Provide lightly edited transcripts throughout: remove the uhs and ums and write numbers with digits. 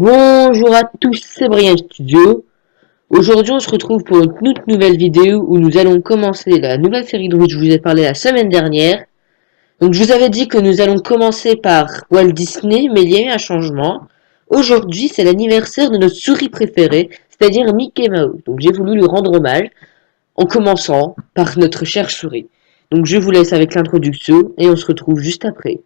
Bonjour à tous, c'est Brian Studio. Aujourd'hui, on se retrouve pour une toute nouvelle vidéo où nous allons commencer la nouvelle série dont je vous ai parlé la semaine dernière. Donc, je vous avais dit que nous allons commencer par Walt Disney, mais il y a eu un changement. Aujourd'hui, c'est l'anniversaire de notre souris préférée, c'est-à-dire Mickey Mouse. Donc, j'ai voulu lui rendre hommage en commençant par notre chère souris. Donc, je vous laisse avec l'introduction et on se retrouve juste après.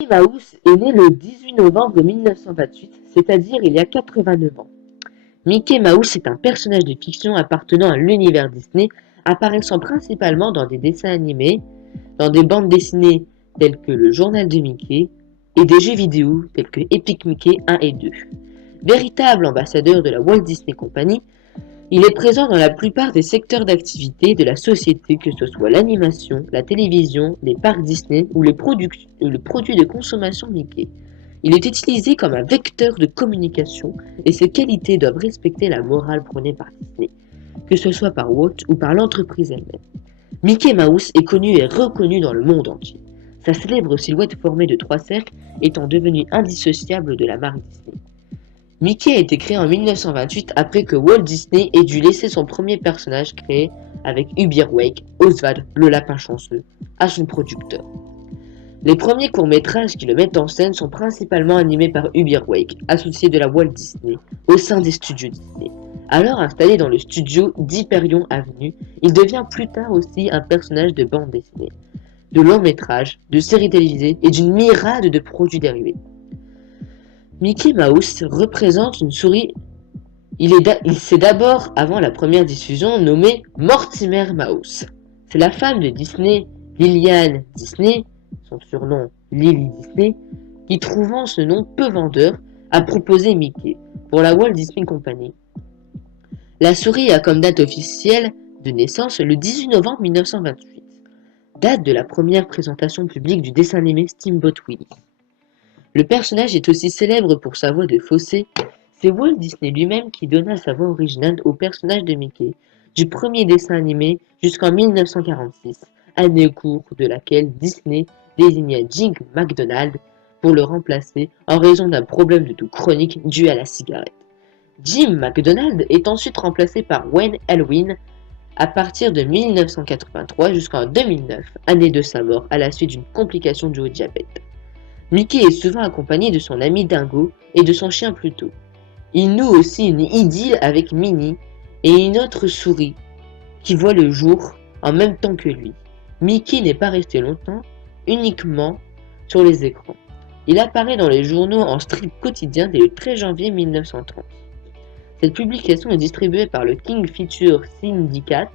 Mickey Mouse est né le 18 novembre 1928, c'est-à-dire il y a 89 ans. Mickey Mouse est un personnage de fiction appartenant à l'univers Disney, apparaissant principalement dans des dessins animés, dans des bandes dessinées telles que le Journal de Mickey et des jeux vidéo tels que Epic Mickey 1 et 2. Véritable ambassadeur de la Walt Disney Company, il est présent dans la plupart des secteurs d'activité de la société, que ce soit l'animation, la télévision, les parcs Disney ou les produits de consommation Mickey. Il est utilisé comme un vecteur de communication et ses qualités doivent respecter la morale prônée par Disney, que ce soit par Walt ou par l'entreprise elle-même. Mickey Mouse est connu et reconnu dans le monde entier, sa célèbre silhouette formée de trois cercles étant devenue indissociable de la marque Disney. Mickey a été créé en 1928 après que Walt Disney ait dû laisser son premier personnage créé avec Wake, Oswald le lapin chanceux, à son producteur. Les premiers courts-métrages qui le mettent en scène sont principalement animés par Wake, associé de la Walt Disney, au sein des studios Disney. Alors installé dans le studio d'Hyperion Avenue, il devient plus tard aussi un personnage de bande dessinée, de longs métrages, de séries télévisées et d'une myriade de produits dérivés. Mickey Mouse représente une souris. Il s'est d'abord, avant la première diffusion, nommé Mortimer Mouse. C'est la femme de Disney, Lillian Disney, son surnom Lily Disney, qui, trouvant ce nom peu vendeur, a proposé Mickey pour la Walt Disney Company. La souris a comme date officielle de naissance le 18 novembre 1928, date de la première présentation publique du dessin animé Steamboat Willie. Le personnage est aussi célèbre pour sa voix de fausset. C'est Walt Disney lui-même qui donna sa voix originale au personnage de Mickey, du premier dessin animé jusqu'en 1946, année au cours de laquelle Disney désigna Jim McDonald pour le remplacer en raison d'un problème de toux chronique dû à la cigarette. Jim McDonald est ensuite remplacé par Wayne Allwyn à partir de 1983 jusqu'en 2009, année de sa mort à la suite d'une complication due au diabète. Mickey est souvent accompagné de son ami Dingo et de son chien Pluto. Il noue aussi une idylle avec Minnie et une autre souris qui voit le jour en même temps que lui. Mickey n'est pas resté longtemps uniquement sur les écrans. Il apparaît dans les journaux en strip quotidien dès le 13 janvier 1930. Cette publication est distribuée par le King Feature Syndicate,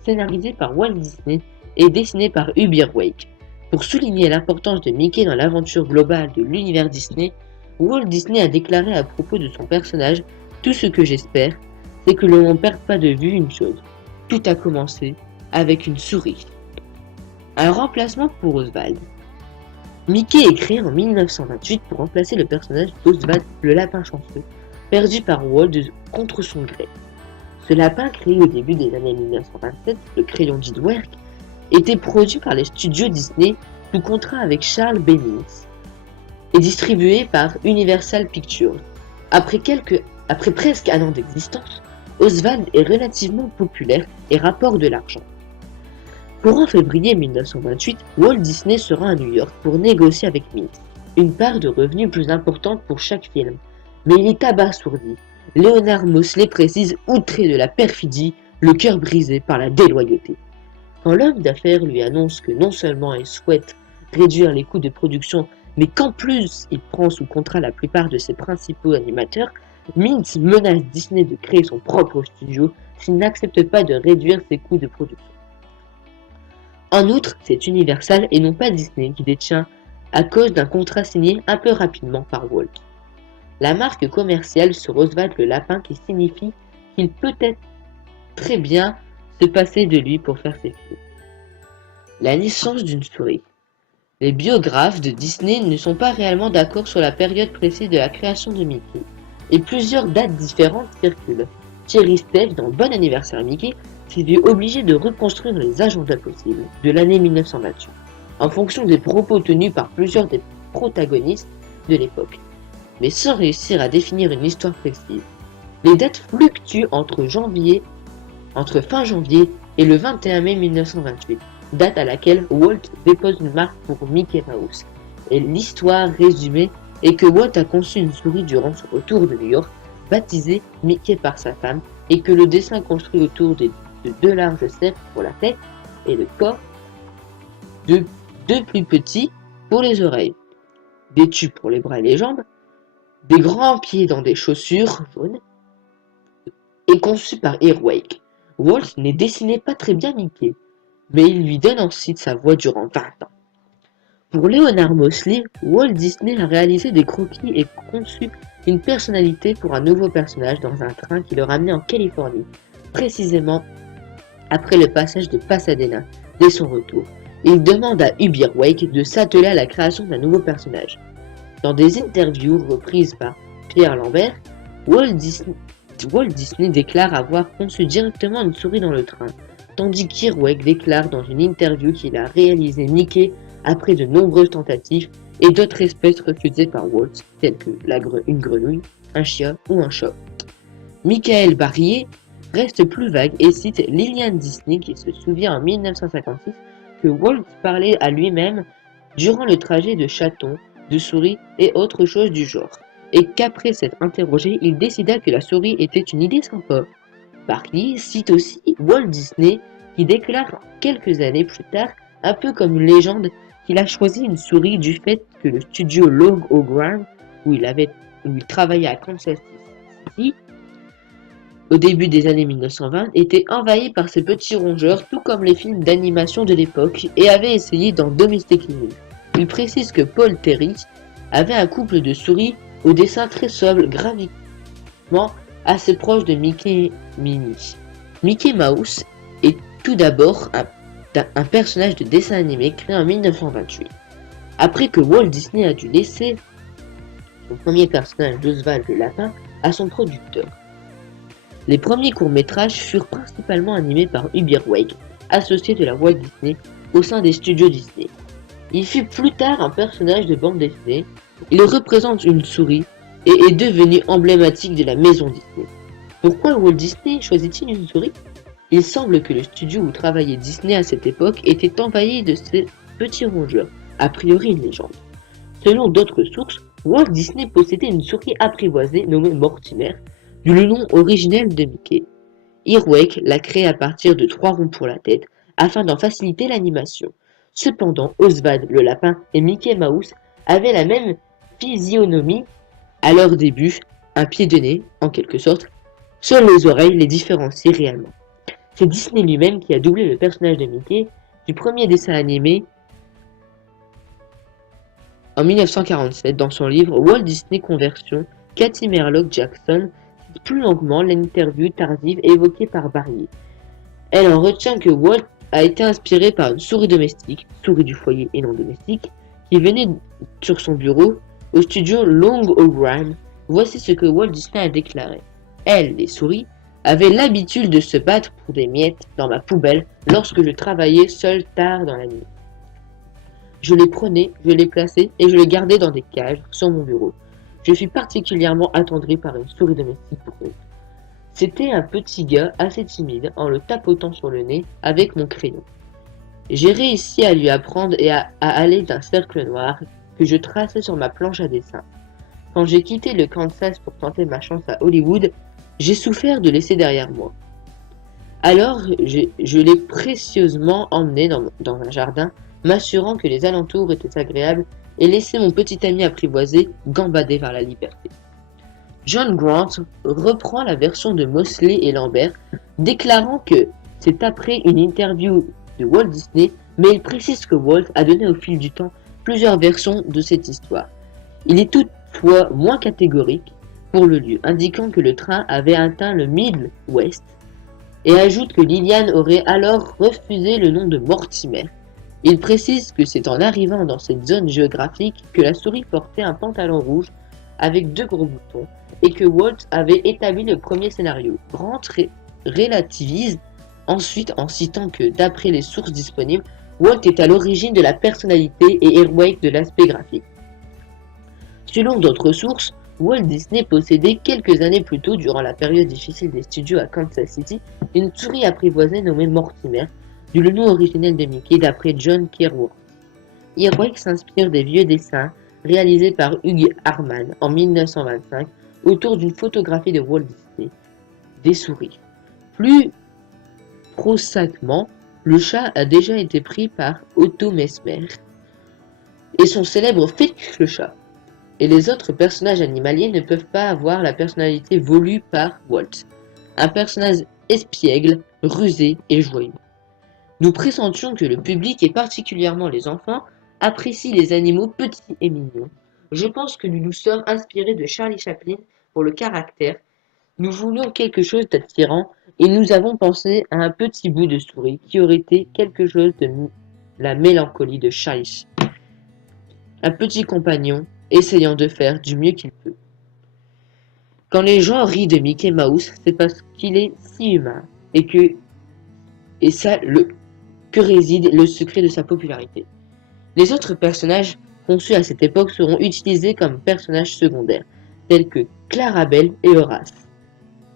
scénarisée par Walt Disney et dessinée par Wake. Pour souligner l'importance de Mickey dans l'aventure globale de l'univers Disney, Walt Disney a déclaré à propos de son personnage « Tout ce que j'espère, c'est que l'on ne perde pas de vue une chose. Tout a commencé avec une souris. » Un remplacement pour Oswald. Mickey est créé en 1928 pour remplacer le personnage d'Oswald le lapin chanceux, perdu par Walt contre son gré. Ce lapin, créé au début des années 1927, le crayon d'Edward, était produit par les studios Disney sous contrat avec Charles Bennings et distribué par Universal Pictures. Après presque un an d'existence, Oswald est relativement populaire et rapporte de l'argent. Courant février 1928, Walt Disney se rend à New York pour négocier avec Mint une part de revenus plus importante pour chaque film, mais il est abasourdi. Leonard Mosley précise, outré de la perfidie, le cœur brisé par la déloyauté. Quand l'homme d'affaires lui annonce que non seulement il souhaite réduire les coûts de production, mais qu'en plus il prend sous contrat la plupart de ses principaux animateurs, Mint menace Disney de créer son propre studio s'il n'accepte pas de réduire ses coûts de production. En outre, c'est Universal et non pas Disney qui détient à cause d'un contrat signé un peu rapidement par Walt. La marque commerciale sur Oswald le lapin qui signifie qu'il peut être très bien se passer de lui pour faire ses films. La naissance d'une souris. Les biographes de Disney ne sont pas réellement d'accord sur la période précise de la création de Mickey, et plusieurs dates différentes circulent. Thierry Steph, dans Bon anniversaire Mickey, s'est vu obligé de reconstruire les agendas possibles de l'année 1928, en fonction des propos tenus par plusieurs des protagonistes de l'époque, mais sans réussir à définir une histoire précise. Les dates fluctuent entre fin janvier et le 21 mai 1928, date à laquelle Walt dépose une marque pour Mickey Mouse. Et l'histoire résumée est que Walt a conçu une souris durant son retour de New York, baptisée Mickey par sa femme, et que le dessin construit autour de deux larges cercles pour la tête et le corps, de deux plus petits pour les oreilles, des tubes pour les bras et les jambes, des grands pieds dans des chaussures jaunes, et conçu par Earwake. Walt ne dessinait pas très bien Mickey, mais il lui donne ensuite sa voix durant 20 ans. Pour Leonard Mosley, Walt Disney a réalisé des croquis et conçu une personnalité pour un nouveau personnage dans un train qui le ramenait en Californie, précisément après le passage de Pasadena. Dès son retour, il demande à Hub Earwake de s'atteler à la création d'un nouveau personnage. Dans des interviews reprises par Pierre Lambert, Walt Disney déclare avoir conçu directement une souris dans le train, tandis qu'Earwake déclare dans une interview qu'il a réalisé Mickey après de nombreuses tentatives et d'autres espèces refusées par Walt, telles que une grenouille, un chien ou un chat. Michael Barrier reste plus vague et cite Lillian Disney qui se souvient en 1956 que Walt parlait à lui-même durant le trajet de chatons, de souris et autres choses du genre, et qu'après s'être interrogé, il décida que la souris était une idée sympa. Barclay cite aussi Walt Disney qui déclare quelques années plus tard, un peu comme une légende, qu'il a choisi une souris du fait que le studio Log O'Graham, où il travaillait à Kansas City, au début des années 1920, était envahi par ces petits rongeurs, tout comme les films d'animation de l'époque, et avait essayé d'en domestiquer une. Il précise que Paul Terry avait un couple de souris au dessin très sobre, graphiquement assez proche de Mickey et Minnie. Mickey Mouse est tout d'abord un personnage de dessin animé créé en 1928. Après que Walt Disney a dû laisser son premier personnage d'Oswald le lapin à son producteur. Les premiers courts-métrages furent principalement animés par Hub Earwake, associé de la Walt Disney au sein des studios Disney. Il fut plus tard un personnage de bande dessinée, il représente une souris et est devenu emblématique de la maison Disney. Pourquoi Walt Disney choisit-il une souris ? Il semble que le studio où travaillait Disney à cette époque était envahi de ces petits rongeurs, a priori une légende. Selon d'autres sources, Walt Disney possédait une souris apprivoisée nommée Mortimer, du nom originel de Mickey. Earwake l'a créée à partir de 3 ronds pour la tête, afin d'en faciliter l'animation. Cependant, Oswald le lapin et Mickey Mouse avaient la même physionomie à leur début, un pied de nez, en quelque sorte. Seules les oreilles les différencient réellement. C'est Disney lui-même qui a doublé le personnage de Mickey du premier dessin animé en 1947 dans son livre Walt Disney Conversion. Cathy Merlock Jackson cite plus longuement l'interview tardive évoquée par Barrier. Elle en retient que Walt a été inspiré par une souris domestique, souris du foyer et non domestique, qui venait sur son bureau au studio Long O'Graham. Voici ce que Walt Disney a déclaré. Elle, les souris, avaient l'habitude de se battre pour des miettes dans ma poubelle lorsque je travaillais seul tard dans la nuit. Je les prenais, je les plaçais et je les gardais dans des cages sur mon bureau. Je suis particulièrement attendri par une souris domestique brune. C'était un petit gars assez timide en le tapotant sur le nez avec mon crayon. J'ai réussi à lui apprendre et à aller d'un cercle noir que je traçais sur ma planche à dessin. Quand j'ai quitté le Kansas pour tenter ma chance à Hollywood, j'ai souffert de laisser derrière moi. Alors, je l'ai précieusement emmené dans un jardin, m'assurant que les alentours étaient agréables et laissé mon petit ami apprivoisé gambader vers la liberté. John Grant reprend la version de Mosley et Lambert, déclarant que c'est après une interview de Walt Disney, mais il précise que Walt a donné au fil du temps plusieurs versions de cette histoire. Il est toutefois moins catégorique pour le lieu, indiquant que le train avait atteint le Middle West et ajoute que Liliane aurait alors refusé le nom de Mortimer. Il précise que c'est en arrivant dans cette zone géographique que la souris portait un pantalon rouge avec 2 gros boutons et que Walt avait établi le premier scénario. Grant relativise ensuite en citant que, d'après les sources disponibles, Walt est à l'origine de la personnalité et Earwig de l'aspect graphique. Selon d'autres sources, Walt Disney possédait quelques années plus tôt, durant la période difficile des studios à Kansas City, une souris apprivoisée nommée Mortimer, du nom originel de Mickey d'après John Kerworth. Earwig s'inspire des vieux dessins réalisés par Hugh Harman en 1925 autour d'une photographie de Walt Disney des souris. Plus prosaïquement, le chat a déjà été pris par Otto Mesmer et son célèbre Félix le chat. Et les autres personnages animaliers ne peuvent pas avoir la personnalité voulue par Walt. Un personnage espiègle, rusé et joyeux. Nous pressentions que le public, et particulièrement les enfants, apprécient les animaux petits et mignons. Je pense que nous nous sommes inspirés de Charlie Chaplin pour le caractère. Nous voulions quelque chose d'attirant et nous avons pensé à un petit bout de souris qui aurait été quelque chose de la mélancolie de Charlie. Un petit compagnon essayant de faire du mieux qu'il peut. Quand les gens rient de Mickey Mouse, c'est parce qu'il est si humain et que réside le secret de sa popularité. Les autres personnages conçus à cette époque seront utilisés comme personnages secondaires, tels que Clarabelle et Horace.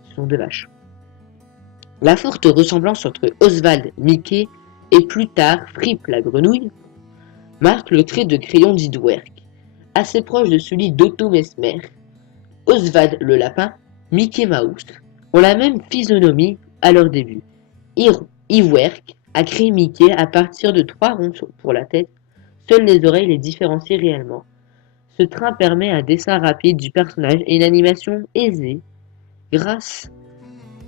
Ce sont 2 vaches. La forte ressemblance entre Oswald, Mickey et plus tard Fripp la grenouille marque le trait de crayon d'Earwig, assez proche de celui d'Otto Mesmer. Oswald le lapin, Mickey Mouse ont la même physionomie à leur début. Earwig a créé Mickey à partir de 3 ronds pour la tête, seules les oreilles les différencient réellement. Ce train permet un dessin rapide du personnage et une animation aisée grâce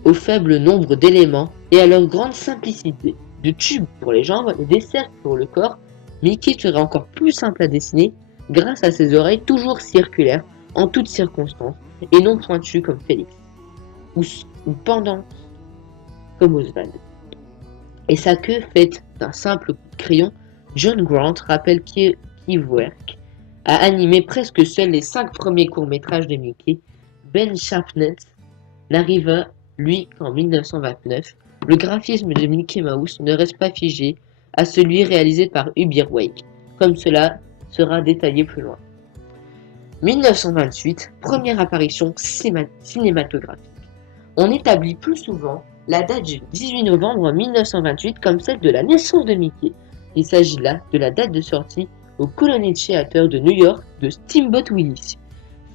au faible nombre d'éléments et à leur grande simplicité. De tubes pour les jambes et des cercles pour le corps, Mickey serait encore plus simple à dessiner grâce à ses oreilles toujours circulaires en toutes circonstances et non pointues comme Félix, ou pendantes comme Oswald. Et sa queue faite d'un simple coup de crayon, John Grant rappelle qu'Earwig a animé presque seul les 5 premiers courts-métrages de Mickey. Ben Sharpnet n'arriva, lui, qu'en 1929. Le graphisme de Mickey Mouse ne reste pas figé à celui réalisé par Hubert Earwig, comme cela sera détaillé plus loin. 1928, première apparition cinématographique. On établit plus souvent la date du 18 novembre 1928 comme celle de la naissance de Mickey. Il s'agit là de la date de sortie au Colony Theater de New York de Steamboat Willie,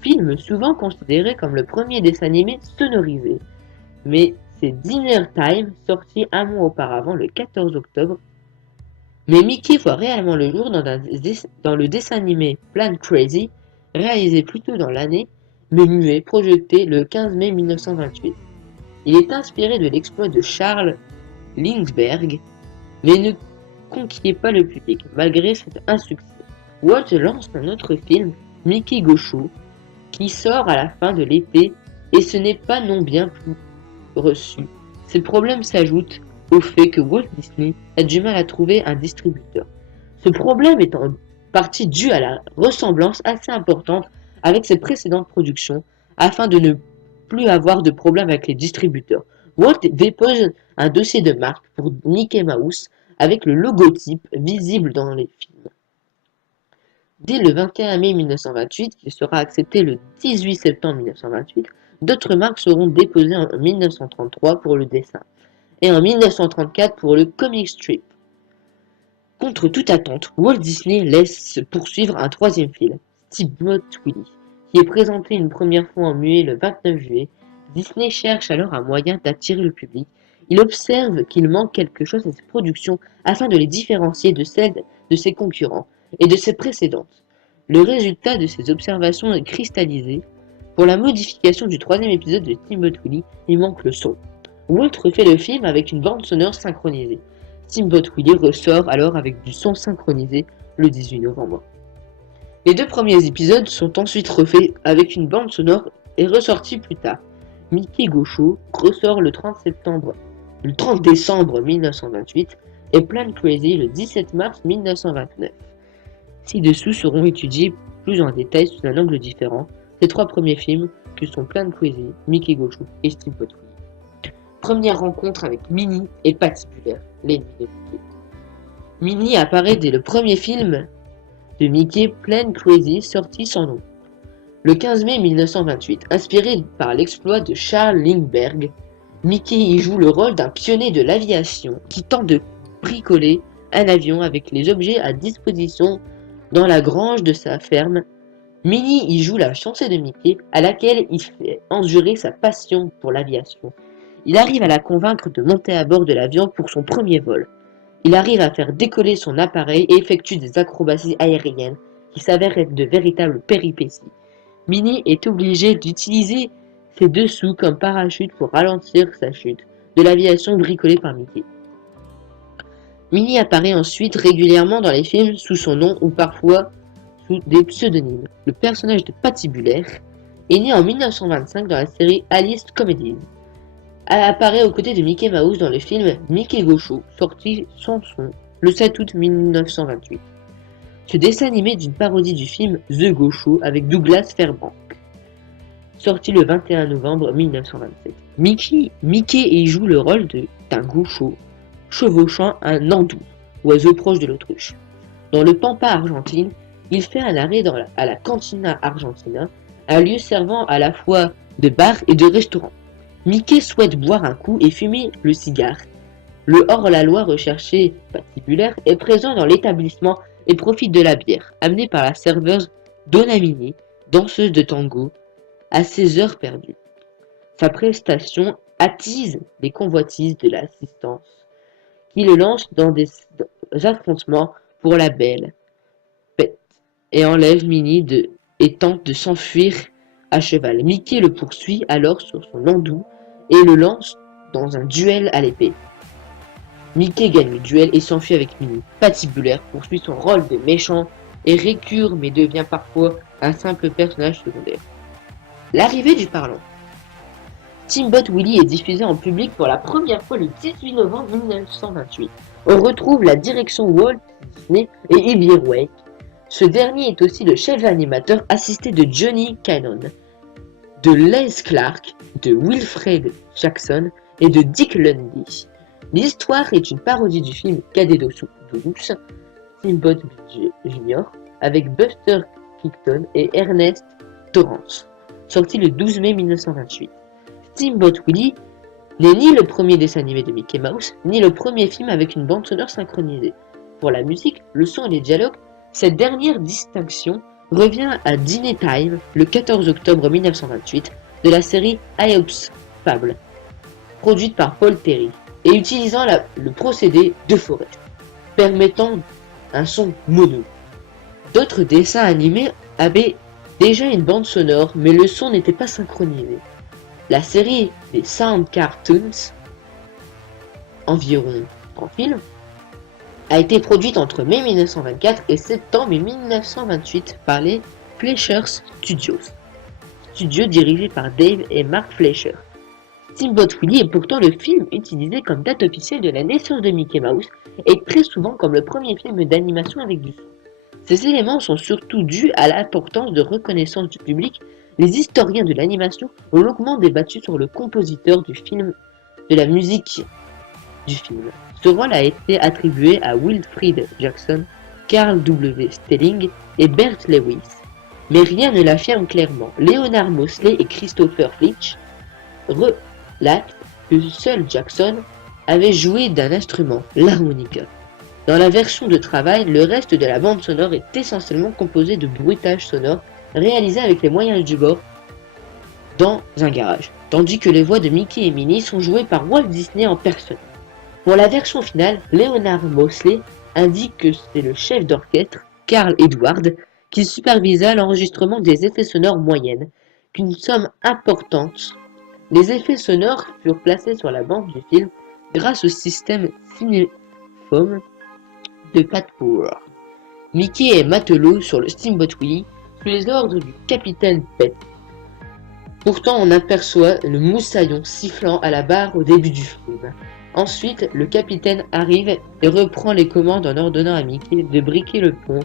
film souvent considéré comme le premier dessin animé sonorisé. Mais c'est Dinner Time, sorti un mois auparavant, le 14 octobre. Mais Mickey voit réellement le jour dans le dessin animé Plan Crazy, réalisé plus tôt dans l'année, mais muet, projeté le 15 mai 1928. Il est inspiré de l'exploit de Charles Lindbergh, mais ne conquiert pas le public, malgré cet insuccès. Walt lance un autre film, Mickey Gaucho, qui sort à la fin de l'été, et ce n'est pas non bien plus reçu. Ces problèmes s'ajoutent au fait que Walt Disney a du mal à trouver un distributeur. Ce problème est en partie dû à la ressemblance assez importante avec ses précédentes productions, afin de ne plus avoir de problème avec les distributeurs. Walt dépose un dossier de marque pour Mickey Mouse avec le logotype visible dans les films. Dès le 21 mai 1928, qui sera accepté le 18 septembre 1928, d'autres marques seront déposées en 1933 pour le dessin et en 1934 pour le comic strip. Contre toute attente, Walt Disney laisse poursuivre un 3e film, Steamboat Willie, qui est présenté une première fois en muet le 29 juillet. Disney cherche alors un moyen d'attirer le public. Il observe qu'il manque quelque chose à ses productions afin de les différencier de celles de ses concurrents et de ses précédentes. Le résultat de ces observations est cristallisé. Pour la modification du 3e épisode de Steamboat Willie, il manque le son. Walt refait le film avec une bande sonore synchronisée. Steamboat Willie ressort alors avec du son synchronisé le 18 novembre. Les 2 premiers épisodes sont ensuite refaits avec une bande sonore et ressortis plus tard. Mickey Gaucho ressort le 30 septembre le 30 décembre 1928 et Plan Crazy le 17 mars 1929. Ci-dessous seront étudiés plus en détail sous un angle différent ces trois premiers films que sont Plan Crazy, Mickey Goshu et Steamboat Willie. Première rencontre avec Minnie et Patibulaire, l'ennemi de Mickey. Minnie apparaît dès le premier film de Mickey, Plan Crazy, sorti sans nom. Le 15 mai 1928, inspiré par l'exploit de Charles Lindbergh, Mickey y joue le rôle d'un pionnier de l'aviation qui tente de bricoler un avion avec les objets à disposition dans la grange de sa ferme. Minnie y joue la fiancée de Mickey, à laquelle il fait endurer sa passion pour l'aviation. Il arrive à la convaincre de monter à bord de l'avion pour son premier vol. Il arrive à faire décoller son appareil et effectue des acrobaties aériennes qui s'avèrent être de véritables péripéties. Minnie est obligé d'utiliser ses dessous comme parachute pour ralentir sa chute de l'aviation bricolée par Mickey. Minnie apparaît ensuite régulièrement dans les films sous son nom ou parfois sous des pseudonymes. Le personnage de Patibulaire est né en 1925 dans la série Alice Comedies. Elle apparaît aux côtés de Mickey Mouse dans le film Mickey Goshu, sorti sans son le 7 août 1928. Ce dessin animé est une parodie du film The Goshu avec Douglas Fairbanks, sorti le 21 novembre 1927. Mickey y joue le rôle d'un gaucho chevauchant un andou, oiseau proche de l'autruche. Dans le Pampa Argentine, il fait un arrêt à la Cantina Argentina, un lieu servant à la fois de bar et de restaurant. Mickey souhaite boire un coup et fumer le cigare. Le hors-la-loi recherché Patibulaire est présent dans l'établissement et profite de la bière, amenée par la serveuse Donna Minnie, danseuse de tango, à ses heures perdues. Sa prestation attise les convoitises de l'assistance, qui le lance dans des affrontements pour la belle Bette et enlève Minnie et tente de s'enfuir à cheval. Mickey le poursuit alors sur son andou et le lance dans un duel à l'épée. Mickey gagne le duel et s'enfuit avec Minnie. Patibulaire poursuit son rôle de méchant et récure mais devient parfois un simple personnage secondaire. L'arrivée du parlant. Steamboat Willie est diffusé en public pour la première fois le 18 novembre 1928. On retrouve la direction Walt Disney et Ivy Wake. Ce dernier est aussi le chef animateur assisté de Johnny Cannon, de Les Clark, de Wilfred Jackson et de Dick Lundy. L'histoire est une parodie du film Cadet douce, Steamboat Jr. avec Buster Keaton et Ernest Torrance, sorti le 12 mai 1928. Steamboat Willie n'est ni le premier dessin animé de Mickey Mouse, ni le premier film avec une bande sonore synchronisée. Pour la musique, le son et les dialogues, cette dernière distinction revient à Dîner Time, le 14 octobre 1928, de la série Aesop's Fable, produite par Paul Terry, et utilisant le procédé de Forest, permettant un son mono. D'autres dessins animés avaient déjà une bande sonore, mais le son n'était pas synchronisé. La série des Sound Cartoons, environ 30 films, a été produite entre mai 1924 et septembre 1928 par les Fleischer Studios, studio dirigé par Dave et Mark Fleischer. Steamboat Willie est pourtant le film utilisé comme date officielle de la naissance de Mickey Mouse et très souvent comme le premier film d'animation avec du son. Ces éléments sont surtout dus à l'importance de reconnaissance du public. Les historiens de l'animation ont longuement débattu sur le compositeur du film, de la musique du film. Ce rôle a été attribué à Wilfred Jackson, Carl W. Stelling et Bert Lewis, mais rien ne l'affirme clairement. Leonard Mosley et Christopher Fitch relatent que seul Jackson avait joué d'un instrument, l'harmonica. Dans la version de travail, le reste de la bande sonore est essentiellement composé de bruitages sonores réalisés avec les moyens du bord dans un garage, tandis que les voix de Mickey et Minnie sont jouées par Walt Disney en personne. Pour la version finale, Leonard Mosley indique que c'est le chef d'orchestre, Carl Edward, qui supervisa l'enregistrement des effets sonores moyennes, qu'une somme importante. Les effets sonores furent placés sur la bande du film grâce au système Cinefoam de Pat Power. Mickey est matelot sur le Steamboat Willie sous les ordres du capitaine Pett. Pourtant, on aperçoit le moussaillon sifflant à la barre au début du film. Ensuite, le capitaine arrive et reprend les commandes en ordonnant à Mickey de briquer le pont.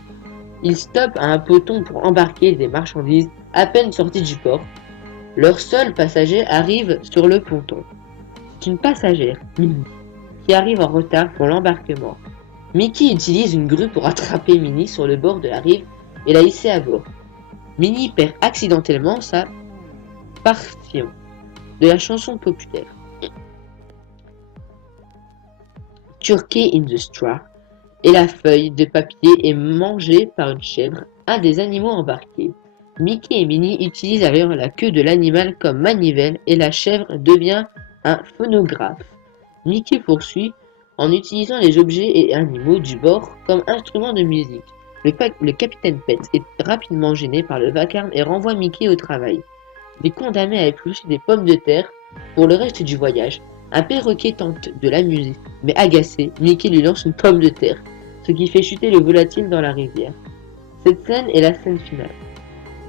Il stoppe à un poton pour embarquer des marchandises à peine sorties du port. Leur seul passager arrive sur le ponton. C'est une passagère, Minnie, qui arrive en retard pour l'embarquement. Mickey utilise une grue pour attraper Minnie sur le bord de la rive et la hisser à bord. Minnie perd accidentellement sa partition de la chanson populaire Turkey in the Straw et la feuille de papier est mangée par une chèvre, un des animaux embarqués. Mickey et Minnie utilisent alors la queue de l'animal comme manivelle et la chèvre devient un phonographe. Mickey poursuit en utilisant les objets et animaux du bord comme instruments de musique. Le capitaine Pet est rapidement gêné par le vacarme et renvoie Mickey au travail. Il est condamné à éplucher des pommes de terre pour le reste du voyage. Un perroquet tente de l'amuser, mais agacé, Mickey lui lance une pomme de terre, ce qui fait chuter le volatile dans la rivière. Cette scène est la scène finale.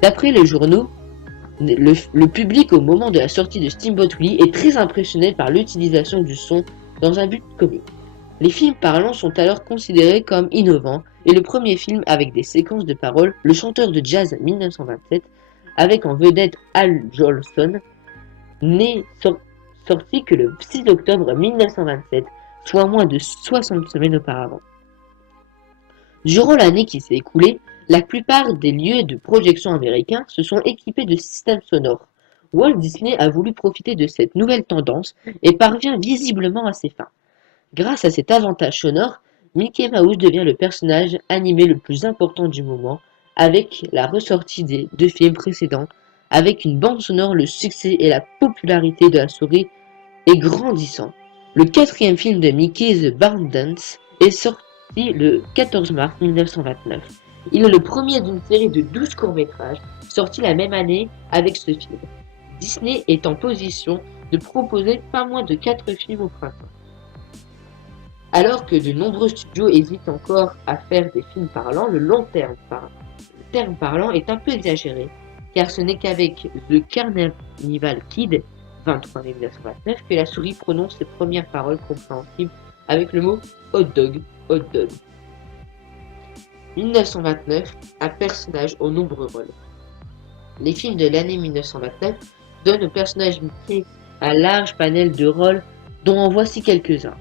D'après les journaux, le public au moment de la sortie de Steamboat Willie est très impressionné par l'utilisation du son dans un but comique. Les films parlants sont alors considérés comme innovants et le premier film avec des séquences de paroles, Le chanteur de jazz 1927, avec en vedette Al Jolson, n'est sorti que le 6 octobre 1927, soit moins de 60 semaines auparavant. Durant l'année qui s'est écoulée, la plupart des lieux de projection américains se sont équipés de systèmes sonores. Walt Disney a voulu profiter de cette nouvelle tendance et parvient visiblement à ses fins. Grâce à cet avantage sonore, Mickey Mouse devient le personnage animé le plus important du moment, avec la ressortie des deux films précédents. Avec une bande sonore, le succès et la popularité de la souris est grandissant. Le quatrième film de Mickey, The Barn Dance, est sorti le 14 mars 1929. Il est le premier d'une série de 12 courts-métrages sortis la même année avec ce film. Disney est en position de proposer pas moins de 4 films au printemps. Alors que de nombreux studios hésitent encore à faire des films parlants, le terme parlant est un peu exagéré, car ce n'est qu'avec The Carnival Kid, 23 mai 1929, que la souris prononce ses premières paroles compréhensibles avec le mot hot dog, hot dog. 1929, un personnage aux nombreux rôles. Les films de l'année 1929 donnent au personnage Mickey un large panel de rôles dont en voici quelques-uns.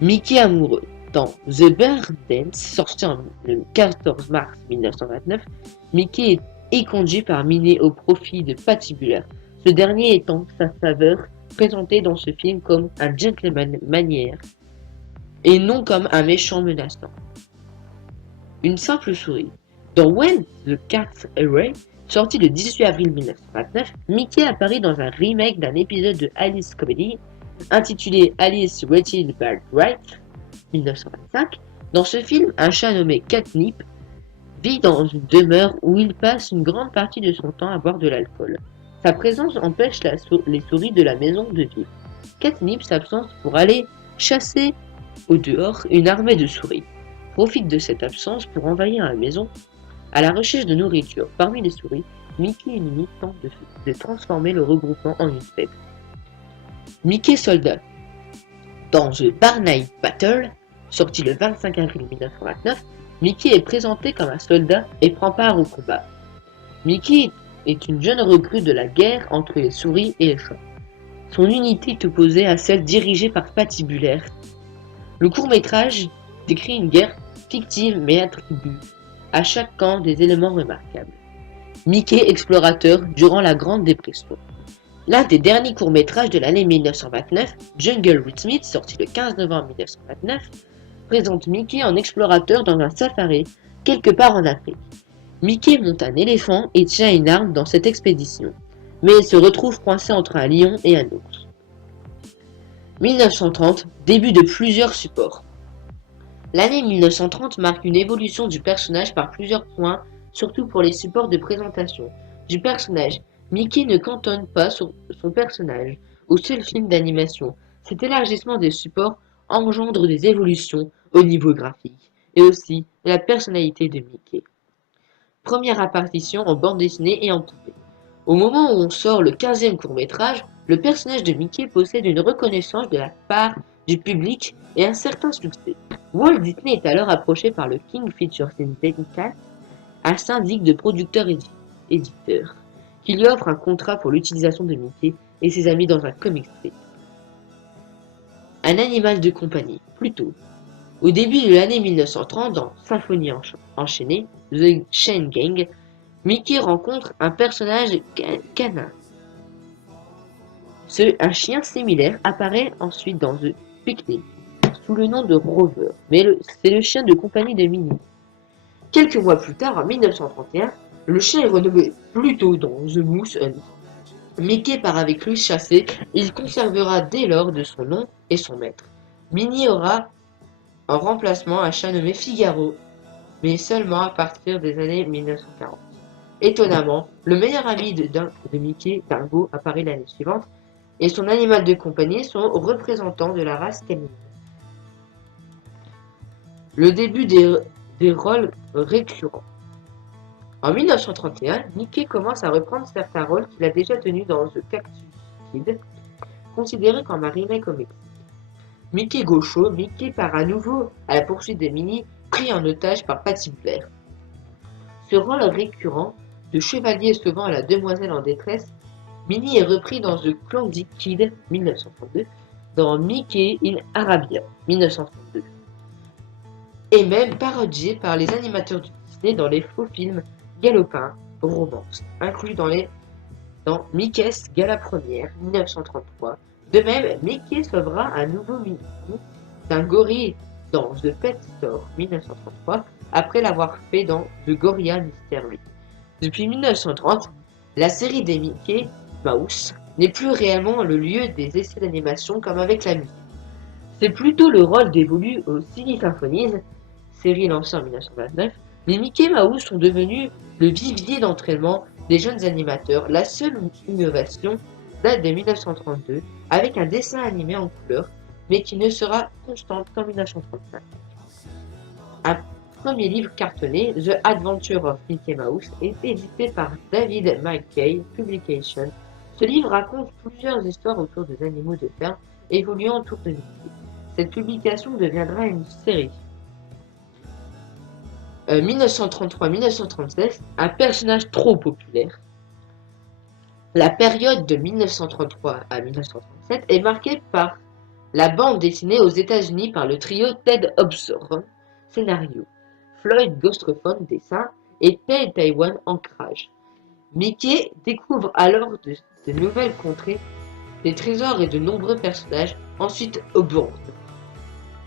Mickey amoureux. Dans The Bear Dance, sorti le 14 mars 1929, Mickey est conduit par Minnie au profit de Patibulaire, ce dernier étant sa faveur présenté dans ce film comme un gentleman manière et non comme un méchant menaçant. Une simple souris. Dans When the Cat's Away, sorti le 18 avril 1929, Mickey apparaît dans un remake d'un épisode de Alice Comedy intitulé Alice Waited Bad Right 1925. Dans ce film, un chat nommé Catnip vit dans une demeure où il passe une grande partie de son temps à boire de l'alcool. Sa présence empêche les souris de la maison de vivre. Catnip s'absente pour aller chasser au dehors une armée de souris. Profite de cette absence pour envahir la maison à la recherche de nourriture. Parmi les souris, Mickey et Minnie tentent de transformer le regroupement en une fête. Mickey soldat. Dans The Barney Battle, sorti le 25 avril 1929, Mickey est présenté comme un soldat et prend part au combat. Mickey est une jeune recrue de la guerre entre les souris et les chats. Son unité est opposée à celle dirigée par Patibulaire. Le court-métrage décrit une guerre fictive mais attribue à chaque camp des éléments remarquables. Mickey explorateur durant la Grande Dépression. L'un des derniers courts-métrages de l'année 1929, Jungle Rhythmic, sorti le 15 novembre 1929, présente Mickey en explorateur dans un safari, quelque part en Afrique. Mickey monte un éléphant et tient une arme dans cette expédition, mais il se retrouve coincé entre un lion et un ours. 1930, début de plusieurs supports. L'année 1930 marque une évolution du personnage par plusieurs points, surtout pour les supports de présentation du personnage. Mickey ne cantonne pas son personnage au seul film d'animation. Cet élargissement des supports engendre des évolutions au niveau graphique et aussi la personnalité de Mickey. Première apparition en bande dessinée et en poupée. Au moment où on sort le 15e court-métrage, le personnage de Mickey possède une reconnaissance de la part du public et un certain succès. Walt Disney est alors approché par le King Features Syndicate, un syndic de producteurs-éditeurs, qui lui offre un contrat pour l'utilisation de Mickey et ses amis dans un comic strip. Un animal de compagnie, plutôt. Au début de l'année 1930, dans Symphonie enchaînée, The Chain Gang, Mickey rencontre un personnage canin. Un chien similaire apparaît ensuite dans The Picnic, sous le nom de Rover, mais c'est le chien de compagnie de Minnie. Quelques mois plus tard, en 1931, le chien est renommé Pluto dans The Moose Hunt. Mickey part avec lui chasser, il conservera dès lors de son nom et son maître. Minnie aura en remplacement un chat nommé Figaro, mais seulement à partir des années 1940. Étonnamment, le meilleur ami de Mickey, Dingo, apparaît l'année suivante, et son animal de compagnie sont représentants de la race canine. Le début des rôles récurrents. En 1931, Mickey commence à reprendre certains rôles qu'il a déjà tenus dans The Cactus Kid, considéré comme un remake au Mexique. Mickey Gaucho, Mickey part à nouveau à la poursuite de Minnie, pris en otage par Patty Blair. Ce rôle récurrent de chevalier sauvant la demoiselle en détresse, Minnie est repris dans The Clondy Kid 1932, dans Mickey in Arabia 1932, et même parodié par les animateurs du Disney dans les faux films Galopin, Romance, inclus dans Mickey's Gala Première 1933. De même, Mickey sauvera un nouveau Minnie d'un gorille dans The Pet Store 1933, après l'avoir fait dans The Gorilla Mystery. Depuis 1930, la série des Mickey Mouse n'est plus réellement le lieu des essais d'animation comme avec la musique. C'est plutôt le rôle dévolu aux Silly Symphonies, série lancée en 1929. Les Mickey Mouse sont devenus le vivier d'entraînement des jeunes animateurs. La seule innovation date de 1932 avec un dessin animé en couleur, mais qui ne sera constante qu'en 1935. Un premier livre cartonné, The Adventure of Mickey Mouse, est édité par David McKay Publications. Ce livre raconte plusieurs histoires autour des animaux de ferme évoluant autour de Mickey. Cette publication deviendra une série. 1933-1936, un personnage trop populaire. La période de 1933 à 1937 est marquée par la bande dessinée aux États-Unis par le trio Ted Hobson, scénario, Floyd Gostrophone, dessin, et Ted Taiwan, ancrage. Mickey découvre alors de nouvelles contrées, des trésors et de nombreux personnages, ensuite Auburn,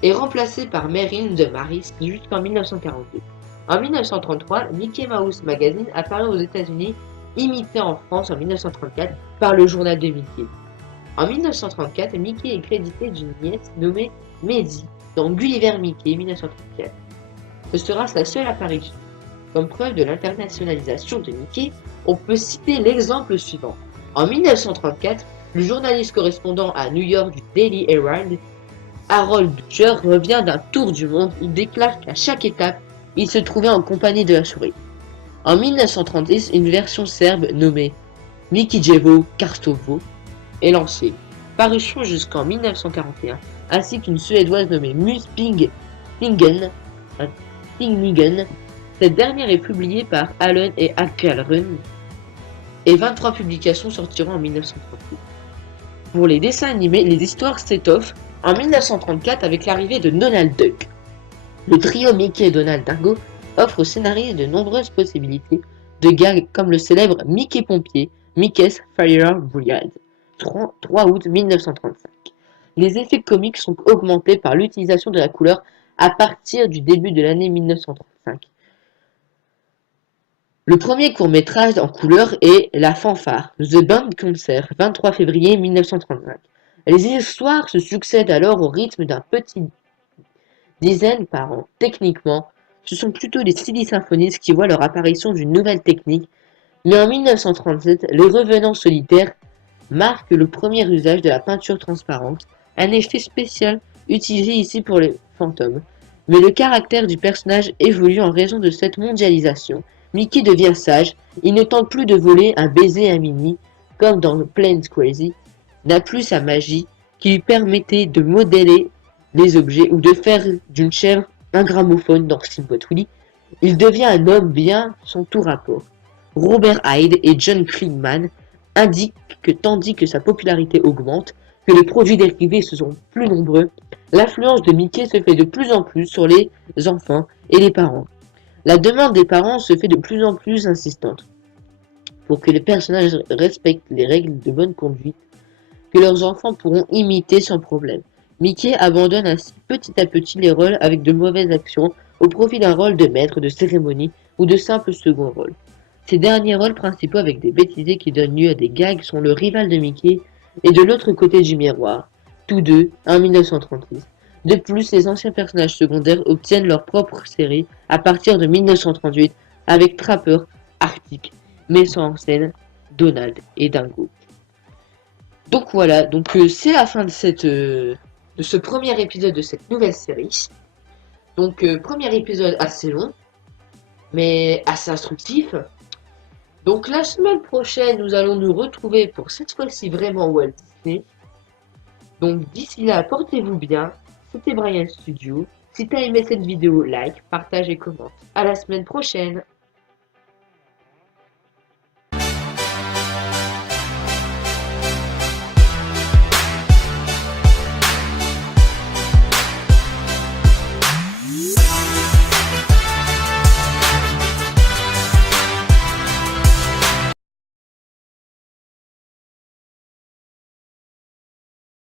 est remplacé par Marin de Maris jusqu'en 1942. En 1933, Mickey Mouse Magazine apparaît aux États-Unis, imité en France en 1934 par le journal de Mickey. En 1934, Mickey est crédité d'une nièce nommée Maisy dans Gulliver Mickey 1934. Ce sera sa seule apparition. Comme preuve de l'internationalisation de Mickey, on peut citer l'exemple suivant. En 1934, le journaliste correspondant à New York du Daily Herald, Harold Beecher, revient d'un tour du monde. Il déclare qu'à chaque étape, il se trouvait en compagnie de la souris. En 1936, une version serbe nommée Mikejevo Karstovo est lancée, parution jusqu'en 1941, ainsi qu'une suédoise nommée Musping Tingen. Cette dernière est publiée par Allen et Akerlund, et 23 publications sortiront en 1938. Pour les dessins animés, les histoires s'étoffent en 1934 avec l'arrivée de Donald Duck. Le trio Mickey et Donald Dingo offre aux scénaristes de nombreuses possibilités de gags comme le célèbre Mickey Pompier, Mickey's Fire Brigade, 3 août 1935. Les effets comiques sont augmentés par l'utilisation de la couleur à partir du début de l'année 1935. Le premier court-métrage en couleur est La Fanfare, The Band Concert, 23 février 1935. Les histoires se succèdent alors au rythme d'un petit dizaine par an. Techniquement, ce sont plutôt les Silly Symphonies qui voient leur apparition d'une nouvelle technique, mais en 1937, les revenants solitaires marquent le premier usage de la peinture transparente, un effet spécial utilisé ici pour les fantômes. Mais le caractère du personnage évolue en raison de cette mondialisation, Mickey devient sage, il ne tente plus de voler un baiser à Minnie, comme dans Planes Crazy, n'a plus sa magie qui lui permettait de modeler les objets ou de faire d'une chèvre un gramophone dans Steamboat Willie. Il devient un homme bien son tout rapport. Robert Hyde et John Klingman indiquent que tandis que sa popularité augmente, que les produits dérivés se sont plus nombreux, l'influence de Mickey se fait de plus en plus sur les enfants et les parents. La demande des parents se fait de plus en plus insistante pour que les personnages respectent les règles de bonne conduite que leurs enfants pourront imiter sans problème. Mickey abandonne ainsi petit à petit les rôles avec de mauvaises actions au profit d'un rôle de maître de cérémonie ou de simple second rôle. Ces derniers rôles principaux avec des bêtisiers qui donnent lieu à des gags sont le rival de Mickey et de l'autre côté du miroir, tous deux en 1936. De plus, les anciens personnages secondaires obtiennent leur propre série à partir de 1938 avec Trapper, Arctic, mettant en scène Donald et Dingo. Donc voilà, c'est la fin de ce premier épisode de cette nouvelle série. Premier épisode assez long, mais assez instructif. Donc la semaine prochaine, nous allons nous retrouver pour cette fois-ci vraiment Walt Disney. Donc d'ici là, portez-vous bien. C'était Brian Studio. Si t'as aimé cette vidéo, like, partage et commente. À la semaine prochaine.